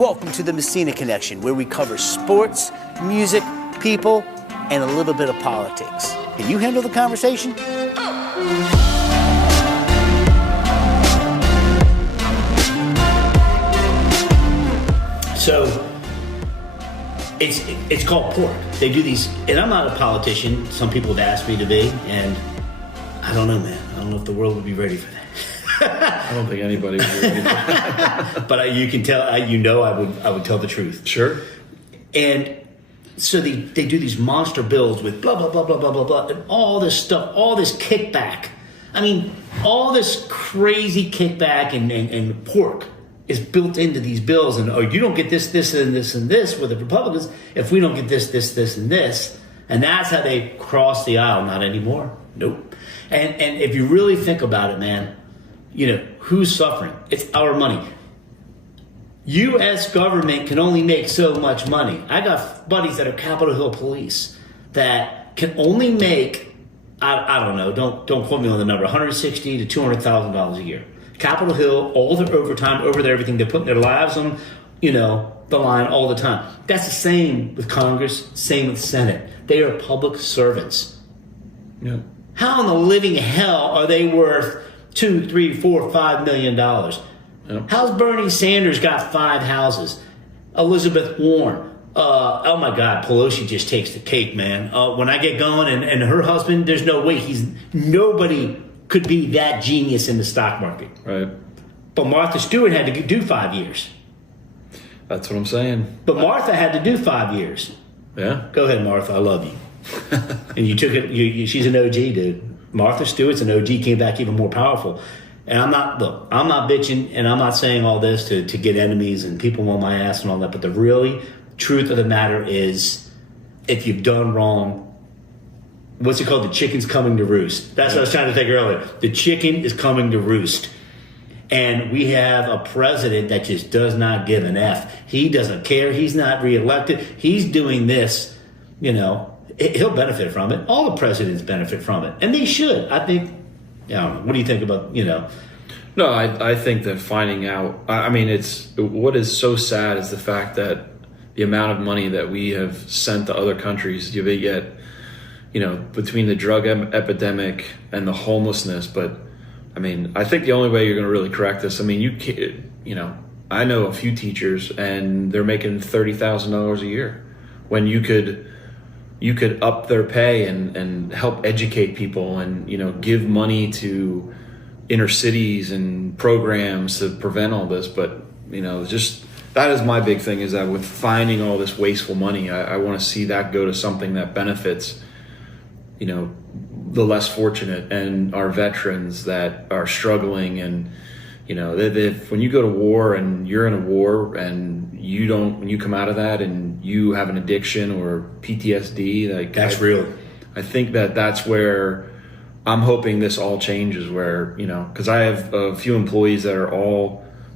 Welcome to the Messina Connection, where we cover sports, music, people, and a little bit of politics. Can you handle the conversation? So, it's called pork. They do these, and I'm not a politician. Some people have asked me to be, and I don't know, man. I don't know if the world would be ready for that. I don't think anybody would do anything. But you can tell, I would tell the truth. Sure. And so they do these monster bills with blah, blah, blah, blah, blah, blah, blah, and all this stuff, all this kickback. I mean, all this crazy kickback and pork is built into these bills. And, you don't get this, this, and this, and this with the Republicans if we don't get this, this, this, and this. And that's how they cross the aisle. Not anymore. Nope. And if you really think about it, man, who's suffering? It's our money. U.S. government can only make so much money. I got buddies that are Capitol Hill police that can only make, I don't know, don't quote me on the number, $160,000 to $200,000 a year. Capitol Hill, all their overtime, over there, everything, they're putting their lives on, the line all the time. That's the same with Congress, same with the Senate. They are public servants. Yeah. How in the living hell are they worth $2, $3, $4, $5 million? Yep. How's Bernie Sanders got 5 houses? Elizabeth Warren. Oh my God, Pelosi just takes the cake, man. When I get going, and her husband, there's no way nobody could be that genius in the stock market. Right. But Martha Stewart had to do 5 years. That's what I'm saying. But Martha had to do 5 years. Yeah. Go ahead, Martha. I love you. And you took it. She's an OG, dude. Martha Stewart's an OG, came back even more powerful. And I'm not bitching, and I'm not saying all this to get enemies and people on my ass and all that. But the really truth of the matter is, if you've done wrong, what's it called? The chicken's coming to roost. That's what I was trying to think earlier. The chicken is coming to roost. And we have a president that just does not give an F. He doesn't care. He's not reelected. He's doing this, he'll benefit from it. All the presidents benefit from it. And they should. I think, what do you think about, No, I think that finding out, what is so sad is the fact that the amount of money that we have sent to other countries, yet, between the drug epidemic and the homelessness. But I think the only way you're going to really correct this, you can't, I know a few teachers and they're making $30,000 a year when you could up their pay and help educate people and, give money to inner cities and programs to prevent all this. But, just that is my big thing, is that with finding all this wasteful money, I want to see that go to something that benefits, the less fortunate and our veterans that are struggling. And, when you go to war and you're in a war and when you come out of that and you have an addiction or PTSD, that's real. I think that's where I'm hoping this all changes, where, because I have a few employees that are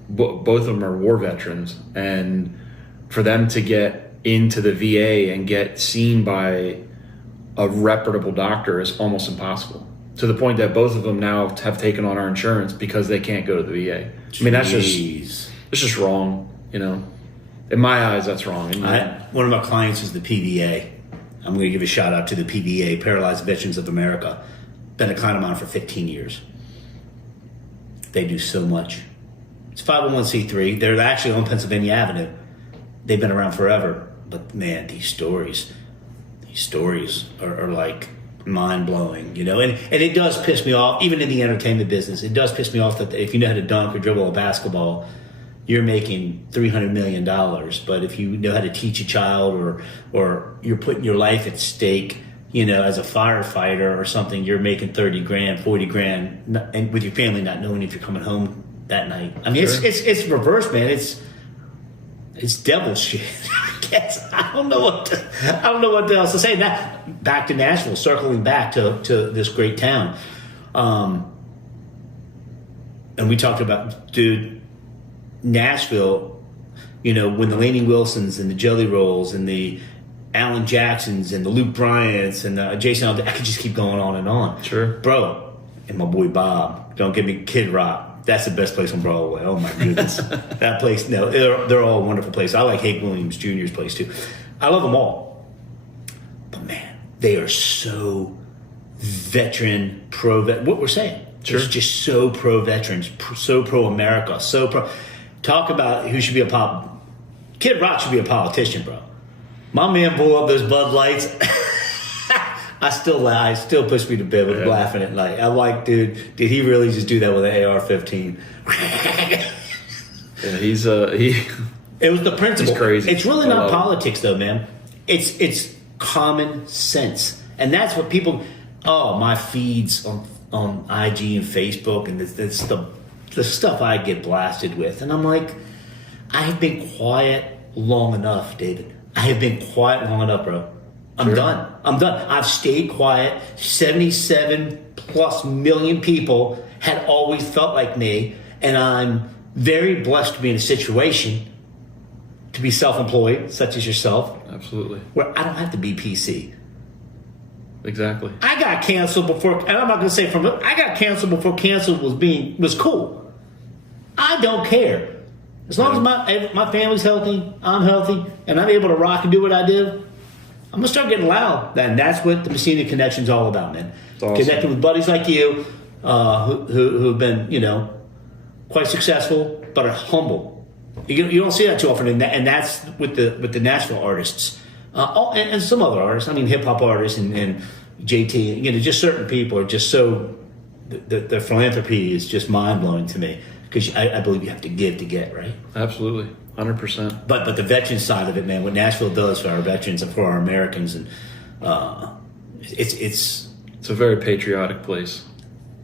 both of them are war veterans, and for them to get into the VA and get seen by a reputable doctor is almost impossible, to the point that both of them now have taken on our insurance because they can't go to the VA. Jeez. It's just wrong, In my eyes, that's wrong. One of my clients is the PVA. I'm going to give a shout out to the PVA, Paralyzed Veterans of America. Been a client of mine for 15 years. They do so much. It's 501c3. They're actually on Pennsylvania Avenue. They've been around forever. But man, these stories are like mind-blowing, and it does piss me off. Even in the entertainment business, it does piss me off that if you know how to dunk or dribble a basketball, you're making $300 million. But if you know how to teach a child or you're putting your life at stake, as a firefighter or something, you're making 30 grand, 40 grand, and with your family not knowing if you're coming home that night. Sure. It's reverse, man. It's devil shit. I don't know what else to say. Now, back to Nashville, circling back to this great town. And we talked about, dude, Nashville, when the Lainey Wilsons and the Jelly Rolls and the Alan Jacksons and the Luke Bryants and the Jason, I could just keep going on and on. Sure. Bro, and my boy Bob, don't give me Kid Rock. That's the best place on Broadway. Oh my goodness, that place. No, they're all wonderful places. I like Hank Williams Jr.'s place too. I love them all, but man, they are so veteran pro. What we're saying, Sure. it's just so pro veterans, so pro America, so pro. Talk about who should be a Kid Rock should be a politician, bro. My man blew up those Bud Lights. I still push me to bed with laughing at night. I'm like, dude, did he really just do that with an AR-15? Yeah, he. It was the principle. He's crazy. It's really not politics, though, man. It's common sense, and that's what people. Oh, my feeds on IG and Facebook, and this the stuff I get blasted with, and I'm like, I have been quiet long enough, David. I have been quiet long enough, bro. I'm done. I've stayed quiet. 77 plus million people had always felt like me, and I'm very blessed to be in a situation to be self-employed, such as yourself. Absolutely. Where I don't have to be PC. Exactly. I got canceled before, and I'm not going to say I got canceled before cancel was cool. I don't care. As long as my family's healthy, I'm healthy, and I'm able to rock and do what I do, I'm going to start getting loud. And that's what the Messina Connection's all about, man. Awesome. Connecting with buddies like you who've been, quite successful, but are humble. You don't see that too often, and that's with the Nashville artists. And some other artists. I mean, hip-hop artists and JT, just certain people are just so... The philanthropy is just mind-blowing to me. Because I believe you have to give to get, right? Absolutely, 100%. But the veteran side of it, man, what Nashville does for our veterans and for our Americans, and it's a very patriotic place.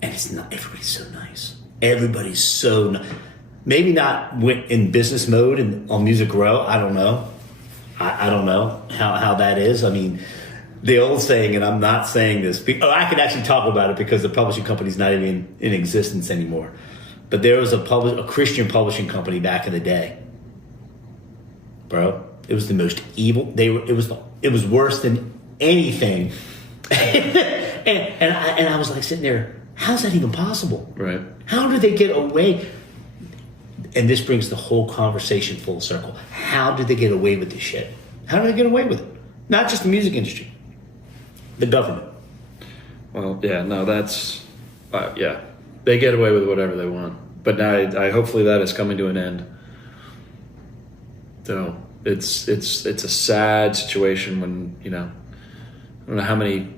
And it's not. Everybody's so nice. Everybody's so nice. Maybe not in business mode and on Music Row. I don't know. I don't know how that is. I mean, the old saying, and I'm not saying this. I could actually talk about it because the publishing company's not even in existence anymore. But there was a Christian publishing company back in the day, bro. It was the most evil. It was worse than anything. and I was like sitting there. How's that even possible? Right. How did they get away? And this brings the whole conversation full circle. How did they get away with this shit? How did they get away with it? Not just the music industry, the government. Well, yeah, no, that's they get away with whatever they want. But now, I hopefully that is coming to an end. So it's a sad situation when I don't know how many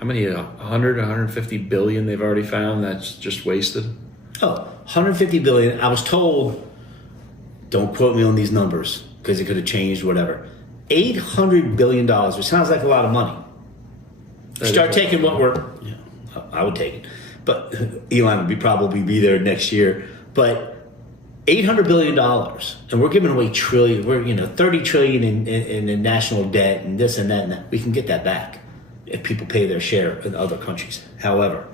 100, 150 billion they've already found that's just wasted. Oh, 150 billion. I was told, don't quote me on these numbers because it could have changed, whatever. $800 billion, which sounds like a lot of money. Start taking what I would take it. But Elon would probably be there next year. But $800 billion, and we're giving away trillion. We're $30 trillion in national debt and this and that and that. We can get that back if people pay their share in other countries. However,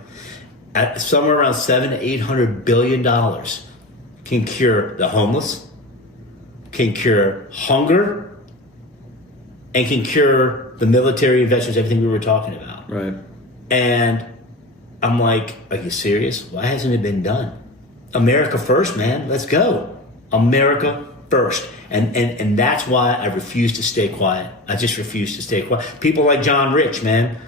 at somewhere around $700-800 billion can cure the homeless, can cure hunger, and can cure the military and veterans, everything we were talking about. Right. And I'm like, are you serious? Why hasn't it been done? America first, man. Let's go. America first. And that's why I refuse to stay quiet. I just refuse to stay quiet. People like John Rich, man.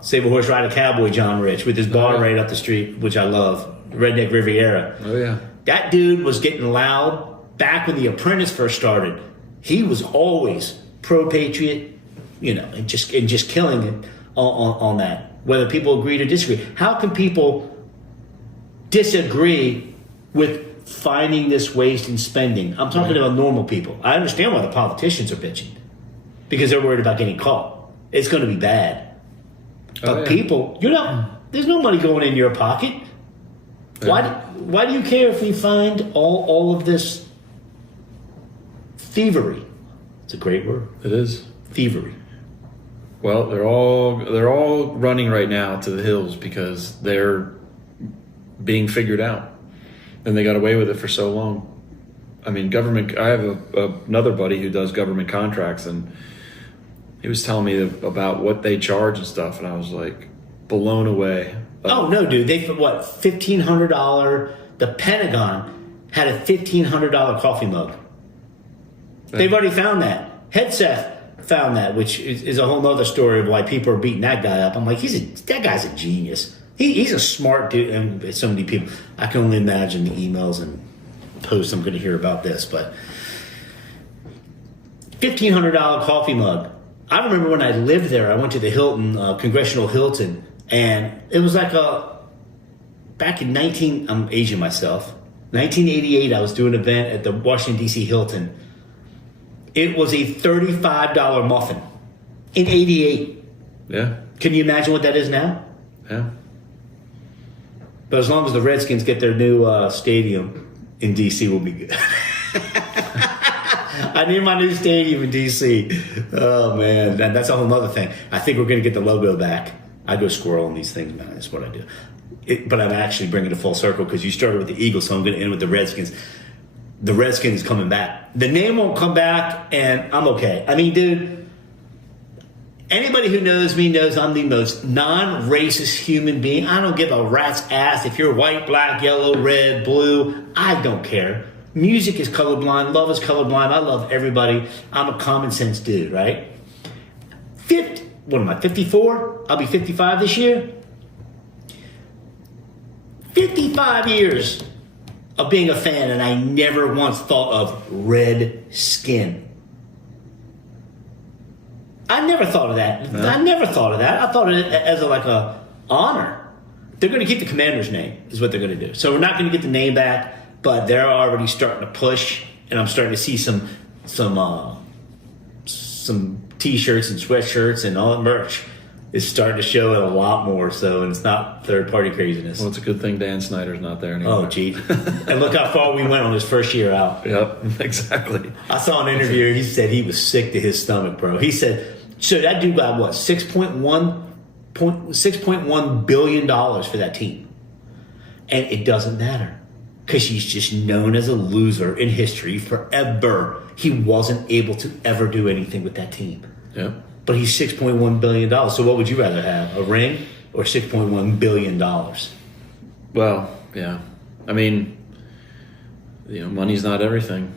Save a Horse, Ride a Cowboy John Rich with his bar right up the street, which I love. Redneck Riviera. Oh, yeah. That dude was getting loud back when The Apprentice first started. He was always pro-patriot, and just killing it on that. Whether people agree or disagree. How can people disagree with finding this waste and spending? I'm talking about normal people. I understand why the politicians are bitching. Because they're worried about getting caught. It's going to be bad. But people, there's no money going in your pocket. Why do you care if we find all of this thievery? It's a great word. It is. Thievery. Well, they're all running right now to the hills because they're being figured out, and they got away with it for so long. I mean, government. I have another buddy who does government contracts, and he was telling me about what they charge and stuff, and I was like blown away Oh no, dude! They put what $1,500. The Pentagon had a $1,500 coffee mug. They've already found that. Headset found that, which is a whole other story of why people are beating that guy up. I'm like, that guy's a genius. He's a smart dude, and so many people. I can only imagine the emails and posts I'm going to hear about this, but $1,500 coffee mug. I remember when I lived there, I went to the Hilton, Congressional Hilton, and it was like back in I'm aging myself, 1988, I was doing an event at the Washington, D.C. Hilton. It was a $35 muffin in 88. Yeah. Can you imagine what that is now? Yeah. But as long as the Redskins get their new stadium in D.C., we'll be good. I need my new stadium in D.C. Oh, man. That's a whole other thing. I think we're going to get the logo back. I go squirrel on these things, man. That's what I do. But I'm actually bringing it full circle because you started with the Eagles, so I'm going to end with the Redskins. The Redskins coming back. The name won't come back, and I'm okay. I mean, dude, anybody who knows me knows I'm the most non-racist human being. I don't give a rat's ass if you're white, black, yellow, red, blue. I don't care. Music is colorblind. Love is colorblind. I love everybody. I'm a common sense dude, right? What am I, 54? I'll be 55 this year. 55 years of being a fan, and I never once thought of red skin. I never thought of that. No. I never thought of that. I thought of it as a honor. They're going to keep the Commander's name, is what they're going to do. So we're not going to get the name back, but they're already starting to push, and I'm starting to see some T-shirts and sweatshirts and all that merch is starting to show it a lot more so, and it's not third-party craziness. Well, it's a good thing Dan Snyder's not there anymore. Oh, gee. And look how far we went on his first year out. Yep, exactly. I saw an interview. He said he was sick to his stomach, bro. He said, so that dude got what, $6.1 billion for that team. And it doesn't matter because he's just known as a loser in history forever. He wasn't able to ever do anything with that team. Yep. But he's $6.1 billion. So what would you rather have, a ring or $6.1 billion? Well, yeah. I mean, money's not everything.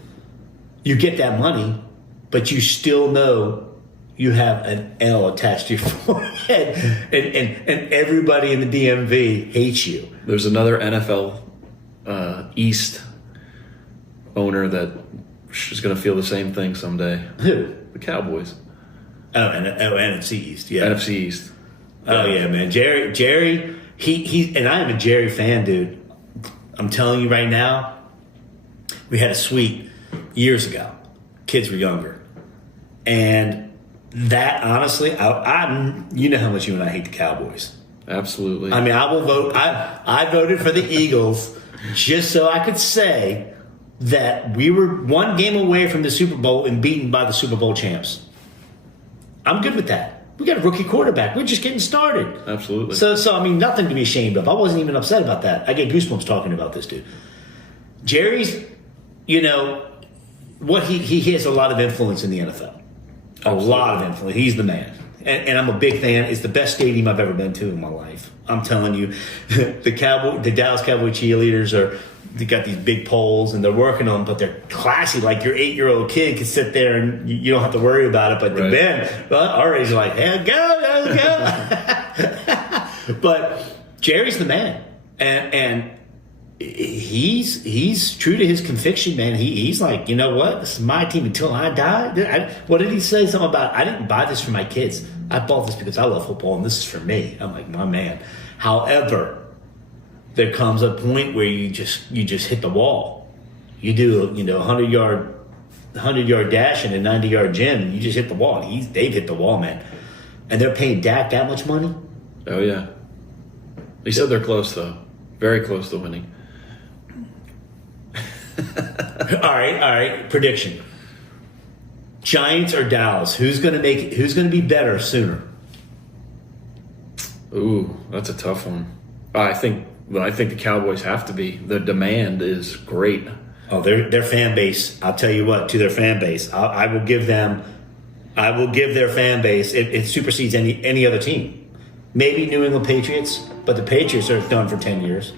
You get that money, but you still know you have an L attached to your forehead, and everybody in the DMV hates you. There's another NFL East owner that is going to feel the same thing someday. Who? The Cowboys. NFC East, yeah. NFC East. Oh yeah, man. Jerry, he and I am a Jerry fan, dude. I'm telling you right now, we had a suite years ago. Kids were younger. And that honestly, I you know how much you and I hate the Cowboys. Absolutely. I mean, I will vote. I voted for the Eagles just so I could say that we were one game away from the Super Bowl and beaten by the Super Bowl champs. I'm good with that. We got a rookie quarterback. We're just getting started. Absolutely. So I mean, nothing to be ashamed of. I wasn't even upset about that. I get goosebumps talking about this dude. Jerry's, what he has a lot of influence in the NFL. Absolutely. A lot of influence. He's the man. And I'm a big fan. It's the best stadium I've ever been to in my life. I'm telling you, the Dallas Cowboy cheerleaders they got these big poles and they're working on them, but they're classy. Like your 8-year-old kid can sit there and you don't have to worry about it. But the Ben, our age, are like, hey, go. But Jerry's the man, and he's true to his conviction, man. He's like, you know what? This is my team until I die. What did he say? Something about, I didn't buy this for my kids. I bought this because I love football, and this is for me. I'm like, my man. However, there comes a point where you just hit the wall. You do a 100-yard dash and a 90-yard gym, and you just hit the wall. They've hit the wall, man. And they're paying Dak that much money? Oh, yeah. He said they're close, though. Very close to winning. All right. Prediction. Giants or Dallas? Who's going to be better sooner? Ooh, that's a tough one. I think the Cowboys have to be. The demand is great. Oh, their fan base. I'll tell you what. To their fan base, I will give their fan base. It supersedes any other team. Maybe New England Patriots, but the Patriots are done for 10 years.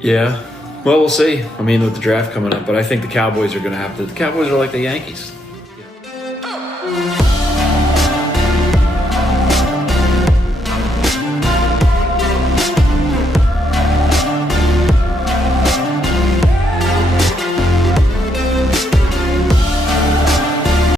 Yeah. Well, we'll see. I mean, with the draft coming up, but I think the Cowboys are going to have to. The Cowboys are like the Yankees.